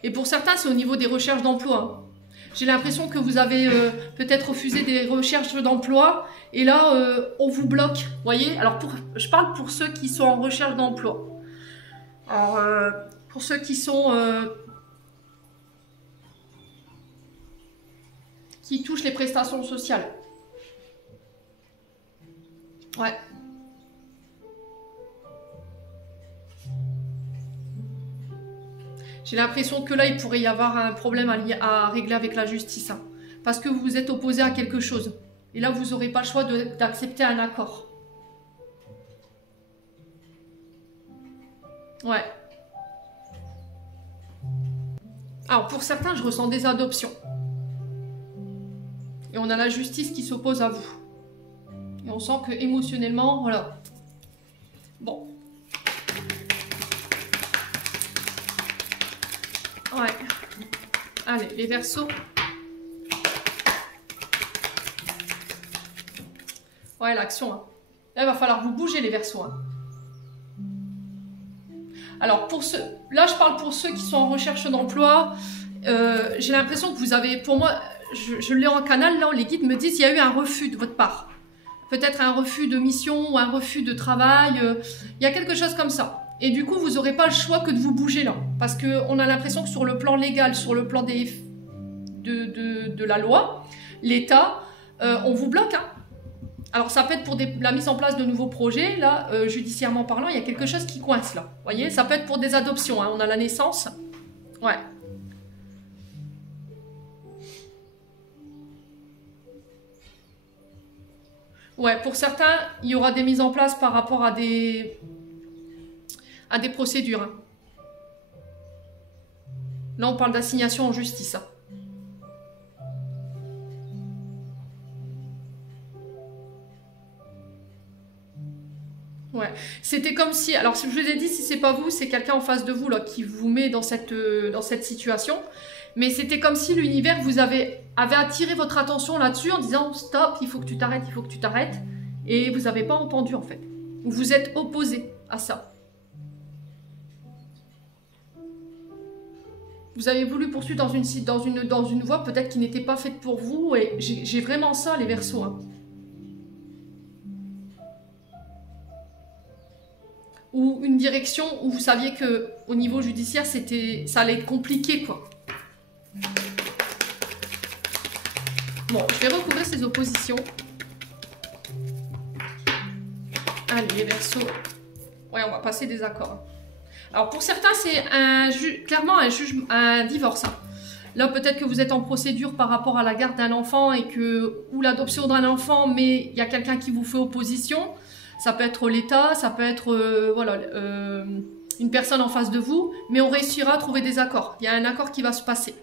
Et pour certains, c'est au niveau des recherches d'emploi. J'ai l'impression que vous avez peut-être refusé des recherches d'emploi et là, on vous bloque. Vous voyez? Alors, je parle pour ceux qui sont en recherche d'emploi. Alors, pour ceux qui sont... qui touchent les prestations sociales. Ouais. J'ai l'impression que là, il pourrait y avoir un problème à régler avec la justice. Hein, parce que vous vous êtes opposé à quelque chose. Et là, vous n'aurez pas le choix d'accepter un accord. Ouais. Alors, pour certains, je ressens des adoptions. Et on a la justice qui s'oppose à vous. Et on sent que émotionnellement, voilà. Bon. Ouais. Allez, les Verseaux. Ouais, l'action. Hein. Là, il va falloir vous bouger, les Verseaux. Hein. Alors, pour ceux... Là, je parle pour ceux qui sont en recherche d'emploi. J'ai l'impression que vous avez... Pour moi, je l'ai en canal, là, les guides me disent qu'il y a eu un refus de votre part. Peut-être un refus de mission ou un refus de travail. Il y a quelque chose comme ça. Et du coup, vous n'aurez pas le choix que de vous bouger là. Parce qu'on a l'impression que sur le plan légal, sur le plan de la loi, l'État, on vous bloque. Hein. Alors ça peut être pour la mise en place de nouveaux projets, là, judiciairement parlant, il y a quelque chose qui coince là. Vous voyez, ça peut être pour des adoptions, hein. On a la naissance. Ouais. Ouais, pour certains, il y aura des mises en place par rapport à des procédures, hein. Là, on parle d'assignation en justice, hein. Ouais, c'était comme si, alors si je vous ai dit, si c'est pas vous, c'est quelqu'un en face de vous là qui vous met dans cette situation, mais c'était comme si l'univers vous avait attiré votre attention là-dessus en disant stop, il faut que tu t'arrêtes, il faut que tu t'arrêtes, et vous n'avez pas entendu en fait. Vous êtes opposé à ça. Vous avez voulu poursuivre dans une voie peut-être qui n'était pas faite pour vous, et j'ai vraiment ça les Verseaux, hein. Ou une direction où vous saviez que au niveau judiciaire, ça allait être compliqué, quoi. Bon, je vais recouvrir ces oppositions. Allez, les Verseaux. Ouais, on va passer des accords. Alors, pour certains, c'est clairement un divorce, hein. Là, peut-être que vous êtes en procédure par rapport à la garde d'un enfant ou l'adoption d'un enfant, mais il y a quelqu'un qui vous fait opposition. Ça peut être l'État, ça peut être une personne en face de vous, mais on réussira à trouver des accords. Il y a un accord qui va se passer.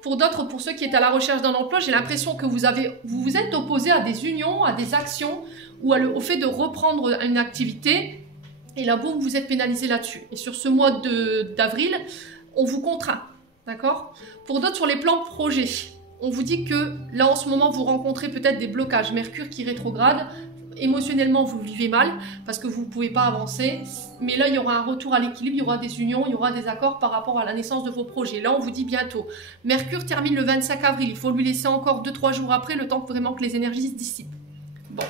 Pour d'autres, pour ceux qui sont à la recherche d'un emploi, j'ai l'impression que vous vous êtes opposé à des unions, à des actions, ou au fait de reprendre une activité, et là, boum, vous êtes pénalisé là-dessus. Et sur ce mois d'avril, on vous contraint, d'accord? Pour d'autres, sur les plans projets, on vous dit que là, en ce moment, vous rencontrez peut-être des blocages. Mercure qui rétrograde, émotionnellement, vous vivez mal parce que vous ne pouvez pas avancer. Mais là, il y aura un retour à l'équilibre, il y aura des unions, il y aura des accords par rapport à la naissance de vos projets. Là, on vous dit bientôt. Mercure termine le 25 avril. Il faut lui laisser encore 2-3 jours après, le temps vraiment que les énergies se dissipent. Bon.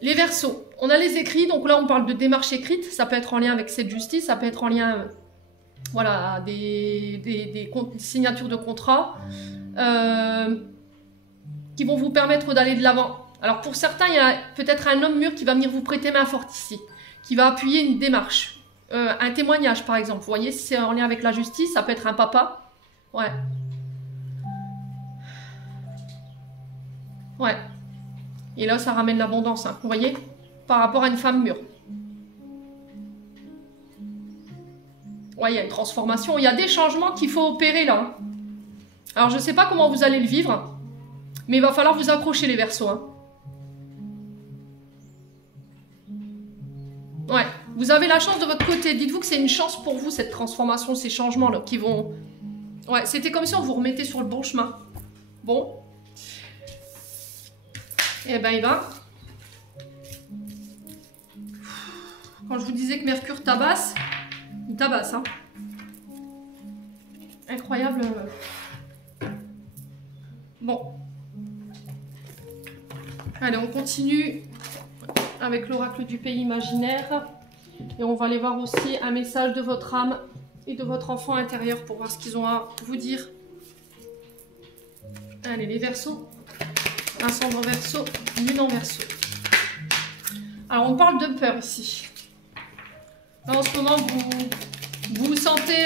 Les Verseaux. On a les écrits. Donc là, on parle de démarche écrite. Ça peut être en lien avec cette justice. Ça peut être en lien... voilà, des signatures de contrats qui vont vous permettre d'aller de l'avant. Alors pour certains, il y a peut-être un homme mûr qui va venir vous prêter main forte ici, qui va appuyer une démarche, un témoignage par exemple. Vous voyez, si c'est en lien avec la justice, ça peut être un papa. Ouais. Ouais. Et là, ça ramène l'abondance, hein, vous voyez, par rapport à une femme mûre. Ouais, il y a une transformation, il y a des changements qu'il faut opérer là. Alors je ne sais pas comment vous allez le vivre, mais il va falloir vous accrocher les Verseaux, hein. Ouais, vous avez la chance de votre côté. Dites-vous que c'est une chance pour vous, cette transformation, ces changements-là qui vont... Ouais, c'était comme si on vous remettait sur le bon chemin. Bon. Eh ben, il va. Quand je vous disais que Mercure tabasse, il tabasse, hein. Incroyable. Bon. Allez, on continue avec l'oracle du pays imaginaire. Et on va aller voir aussi un message de votre âme et de votre enfant intérieur pour voir ce qu'ils ont à vous dire. Allez, les Verseaux. Ascendant Verseau, lune en Verseau. Alors, on parle de peur ici. Là, en ce moment, vous vous sentez...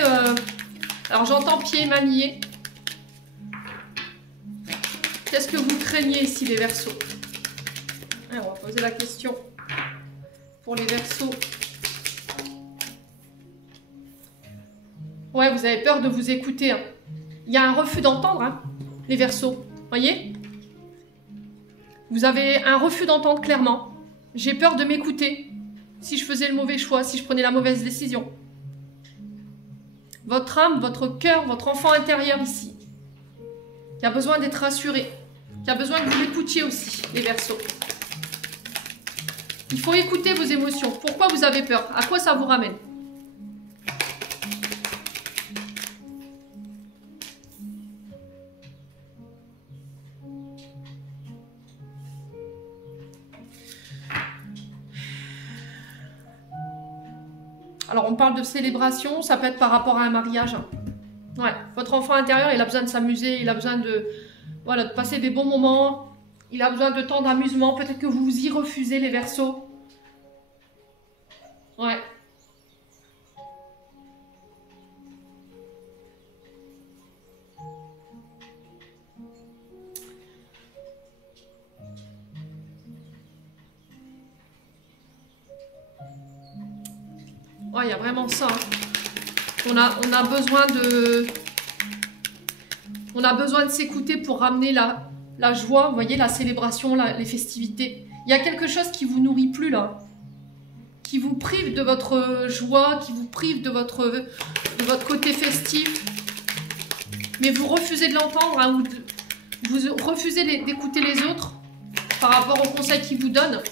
alors, j'entends pieds maniés. Qu'est-ce que vous craignez ici, les Verseaux? Alors, on va poser la question pour les Verseaux. Ouais, vous avez peur de vous écouter, hein. Il y a un refus d'entendre, hein, les Verseaux. Voyez? Vous avez un refus d'entendre clairement. J'ai peur de m'écouter. Si je faisais le mauvais choix, si je prenais la mauvaise décision. Votre âme, votre cœur, votre enfant intérieur ici, qui a besoin d'être rassuré, qui a besoin que vous l'écoutiez aussi, les Verseaux. Il faut écouter vos émotions. Pourquoi vous avez peur? À quoi ça vous ramène? Alors, on parle de célébration, ça peut être par rapport à un mariage. Ouais, votre enfant intérieur, il a besoin de s'amuser, il a besoin de, voilà, de passer des bons moments. Il a besoin de temps d'amusement. Peut-être que vous y refusez, les Verseaux. Ouais. Ouais, il y a vraiment ça. On a besoin de... On a besoin de s'écouter pour ramener la joie, vous voyez, la célébration, les festivités. Il y a quelque chose qui vous nourrit plus, là. Qui vous prive de votre joie, qui vous prive de votre côté festif. Mais vous refusez de l'entendre, hein, ou vous refusez d'écouter les autres par rapport aux conseils qu'ils vous donnent.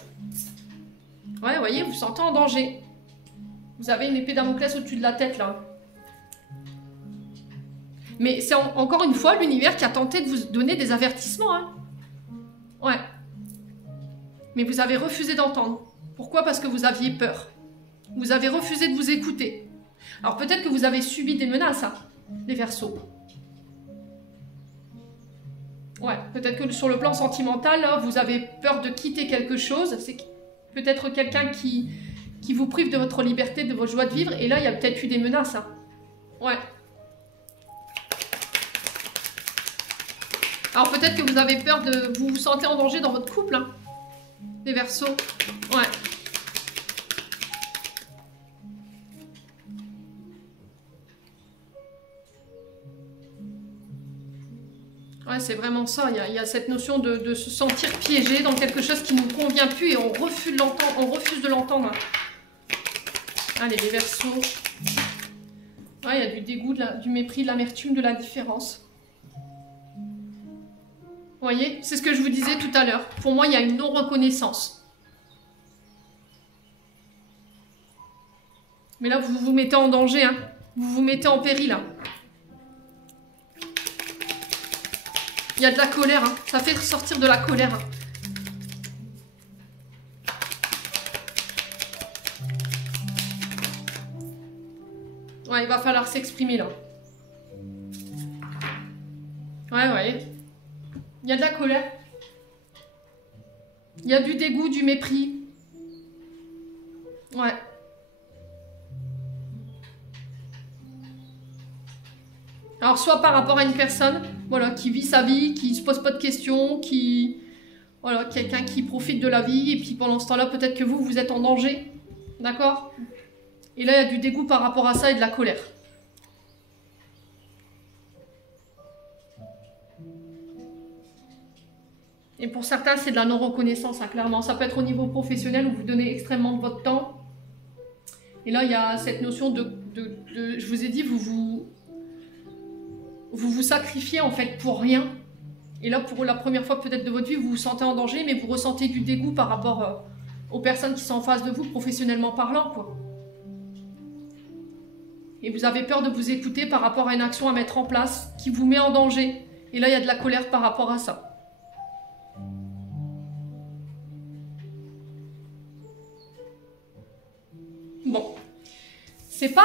Ouais, vous voyez, vous vous sentez en danger. Vous avez une épée Damoclès au-dessus de la tête, là. Mais c'est encore une fois l'univers qui a tenté de vous donner des avertissements. Hein. Ouais. Mais vous avez refusé d'entendre. Pourquoi? Parce que vous aviez peur. Vous avez refusé de vous écouter. Alors peut-être que vous avez subi des menaces, hein, les Verseaux. Ouais, peut-être que sur le plan sentimental, là, vous avez peur de quitter quelque chose. C'est peut-être quelqu'un qui vous prive de votre liberté, de votre joie de vivre. Et là, il y a peut-être eu des menaces. Hein. Ouais. Alors peut-être que vous avez peur de... Vous vous sentez en danger dans votre couple, hein, les Verseaux. Ouais. Ouais, c'est vraiment ça. Il y a cette notion de se sentir piégé dans quelque chose qui ne nous convient plus et on refuse de l'entendre. Allez, les Verseaux. Ouais, il y a du dégoût, du mépris, de l'amertume, de l'indifférence. Vous voyez, c'est ce que je vous disais tout à l'heure. Pour moi, il y a une non-reconnaissance. Mais là, vous vous mettez en danger. Hein. Vous vous mettez en péril. Hein. Il y a de la colère. Hein. Ça fait ressortir de la colère. Hein. Ouais, il va falloir s'exprimer là. Ouais. Il y a de la colère. Il y a du dégoût, du mépris. Ouais. Alors, soit par rapport à une personne, voilà, qui vit sa vie, qui se pose pas de questions, voilà, quelqu'un qui profite de la vie, et puis pendant ce temps-là, peut-être que vous êtes en danger. D'accord? Et là, il y a du dégoût par rapport à ça et de la colère. Et pour certains, c'est de la non-reconnaissance, hein, clairement. Ça peut être au niveau professionnel où vous donnez extrêmement de votre temps. Et là, il y a cette notion je vous ai dit, vous sacrifiez en fait pour rien. Et là, pour la première fois peut-être de votre vie, vous vous sentez en danger, mais vous ressentez du dégoût par rapport aux personnes qui sont en face de vous, professionnellement parlant, quoi. Et vous avez peur de vous écouter par rapport à une action à mettre en place qui vous met en danger. Et là, il y a de la colère par rapport à ça. Bon, c'est pas...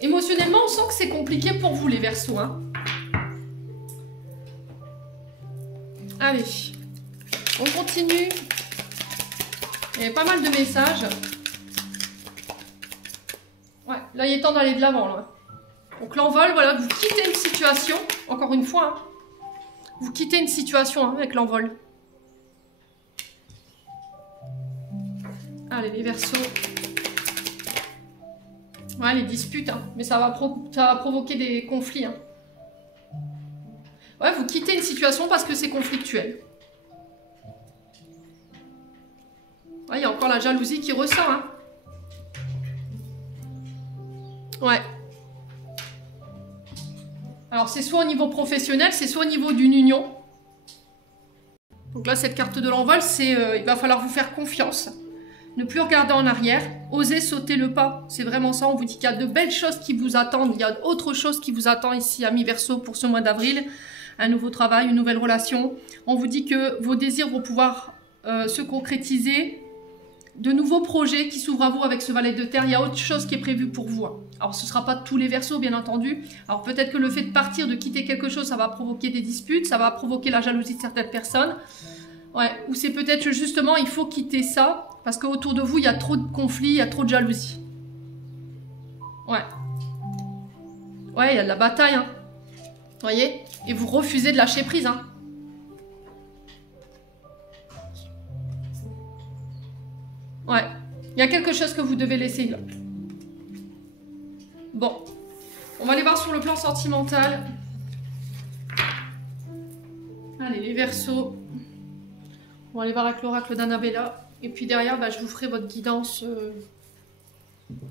Émotionnellement, on sent que c'est compliqué pour vous, les Verseaux. Hein. Allez, on continue. Il y a pas mal de messages. Ouais, là, il est temps d'aller de l'avant. Là. Donc l'envol, voilà, vous quittez une situation, encore une fois. Hein. Vous quittez une situation hein, avec l'envol. Allez, les Verseaux. Ouais, les disputes, hein. Mais ça va provoquer des conflits. Hein. Ouais, vous quittez une situation parce que c'est conflictuel. Ouais, il y a encore la jalousie qui ressort. Hein. Ouais. Alors, c'est soit au niveau professionnel, c'est soit au niveau d'une union. Donc là, cette carte de l'envol, c'est il va falloir vous faire confiance. Ne plus regarder en arrière, oser sauter le pas. C'est vraiment ça, on vous dit qu'il y a de belles choses qui vous attendent. Il y a autre chose qui vous attend ici, amis Verseaux, pour ce mois d'avril. Un nouveau travail, une nouvelle relation. On vous dit que vos désirs vont pouvoir se concrétiser. de nouveaux projets qui s'ouvrent à vous avec ce valet de terre. Il y a autre chose qui est prévu pour vous. Hein. Alors, ce ne sera pas tous les Verseaux, bien entendu. Alors, peut-être que le fait de partir, de quitter quelque chose, ça va provoquer des disputes, ça va provoquer la jalousie de certaines personnes. Ouais. Ou c'est peut-être justement, il faut quitter ça, parce qu'autour de vous, il y a trop de conflits, il y a trop de jalousie. Ouais. Ouais, il y a de la bataille, hein. Vous voyez? Et vous refusez de lâcher prise, hein. Ouais. Il y a quelque chose que vous devez laisser là. Bon. On va aller voir sur le plan sentimental. Allez, les Verseaux. On va aller voir avec l'oracle d'Annabella. Et puis derrière, bah, je vous ferai votre guidance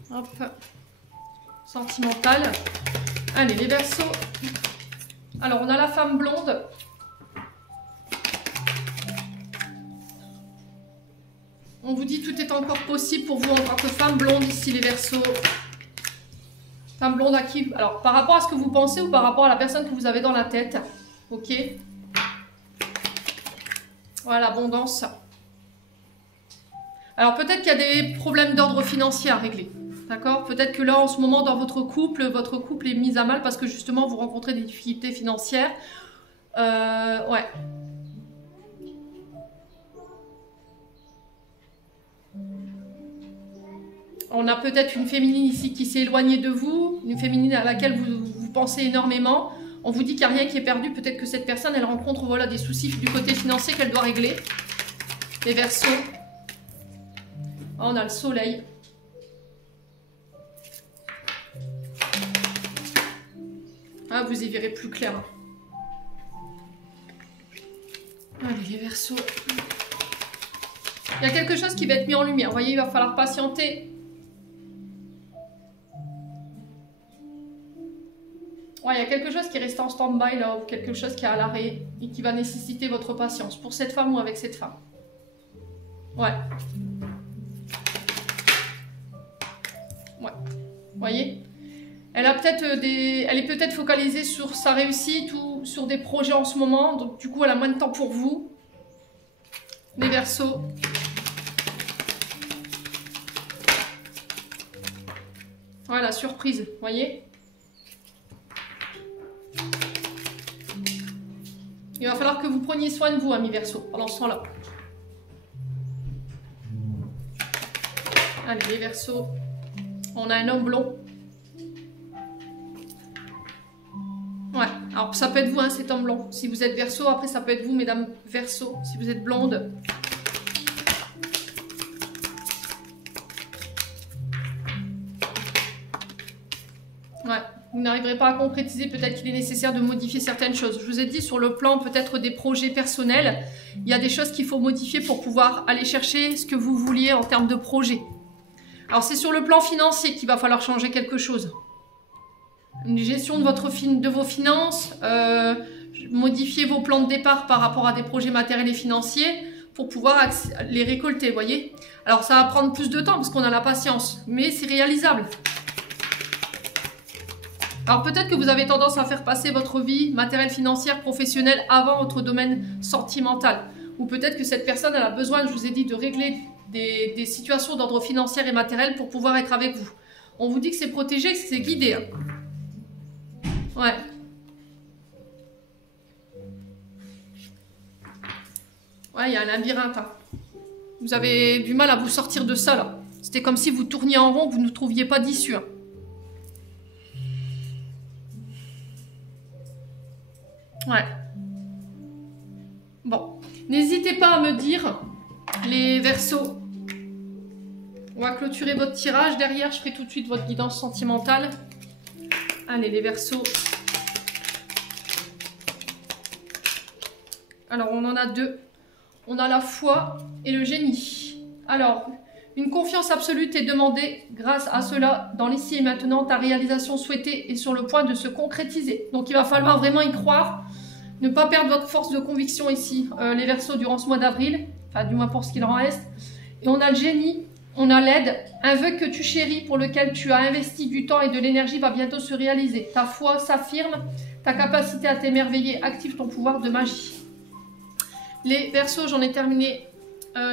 hop, sentimentale. Allez, les Verseaux. Alors, on a la femme blonde. On vous dit tout est encore possible pour vous en tant que femme blonde ici, les Verseaux. Femme blonde à qui? Alors, par rapport à ce que vous pensez ou par rapport à la personne que vous avez dans la tête. Ok. Voilà, l'abondance. Alors, peut-être qu'il y a des problèmes d'ordre financier à régler. D'accord? Peut-être que là, en ce moment, dans votre couple est mis à mal parce que justement, vous rencontrez des difficultés financières. Ouais. On a peut-être une féminine ici qui s'est éloignée de vous, une féminine à laquelle vous pensez énormément. On vous dit qu'il n'y a rien qui est perdu. Peut-être que cette personne, elle rencontre voilà, des soucis du côté financier qu'elle doit régler. Les Verseaux. On a le soleil. Ah, vous y verrez plus clair. Allez, les Verseaux. Il y a quelque chose qui va être mis en lumière. Vous voyez, il va falloir patienter. Ouais, il y a quelque chose qui reste en stand-by là, ou quelque chose qui est à l'arrêt et qui va nécessiter votre patience pour cette femme ou avec cette femme. Ouais. Ouais. Vous voyez? Elle a peut-être elle est peut-être focalisée sur sa réussite ou sur des projets en ce moment, donc du coup elle a moins de temps pour vous. Les Verseaux. Voilà, surprise, vous voyez? Il va falloir que vous preniez soin de vous, amis Verseaux, pendant ce temps-là. Allez, les Verseaux. On a un homme blond. Ouais, alors ça peut être vous, hein, cet homme blond. Si vous êtes Verseau, après ça peut être vous, mesdames Verseau. Si vous êtes blonde. Ouais, vous n'arriverez pas à concrétiser. Peut-être qu'il est nécessaire de modifier certaines choses. Je vous ai dit, sur le plan peut-être des projets personnels, il y a des choses qu'il faut modifier pour pouvoir aller chercher ce que vous vouliez en termes de projet. Alors c'est sur le plan financier qu'il va falloir changer quelque chose. Une gestion de vos finances, modifier vos plans de départ par rapport à des projets matériels et financiers pour pouvoir les récolter, vous voyez. Alors ça va prendre plus de temps parce qu'on a la patience, mais c'est réalisable. Alors peut-être que vous avez tendance à faire passer votre vie matérielle, financière, professionnelle avant votre domaine sentimental. Ou peut-être que cette personne elle a besoin, je vous ai dit, de régler des situations d'ordre financier et matériel pour pouvoir être avec vous. On vous dit que c'est protégé, que c'est guidé. Hein. Ouais. Ouais, il y a un labyrinthe. Hein. Vous avez du mal à vous sortir de ça, là. C'était comme si vous tourniez en rond, que vous ne trouviez pas d'issue. Hein. Ouais. Bon. N'hésitez pas à me dire, les Verseaux. On va clôturer votre tirage. Derrière, je ferai tout de suite votre guidance sentimentale. Allez, les Verseaux. Alors, on en a deux. On a la foi et le génie. Alors, une confiance absolue est demandée. Grâce à cela, dans l'ici et maintenant, ta réalisation souhaitée est sur le point de se concrétiser. Donc, il va falloir vraiment y croire. Ne pas perdre votre force de conviction ici, les Verseaux, durant ce mois d'avril. Enfin, du moins pour ce qu'il en reste. Et on a le génie. On a l'aide, un vœu que tu chéris pour lequel tu as investi du temps et de l'énergie va bientôt se réaliser. Ta foi s'affirme, ta capacité à t'émerveiller active ton pouvoir de magie. Les Verseaux, j'en ai terminé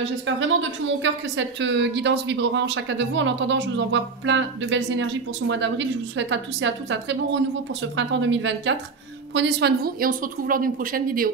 J'espère vraiment de tout mon cœur que cette guidance vibrera en chacun de vous. En attendant, je vous envoie plein de belles énergies pour ce mois d'avril. Je vous souhaite à tous et à toutes un très bon renouveau pour ce printemps 2024. Prenez soin de vous et on se retrouve lors d'une prochaine vidéo.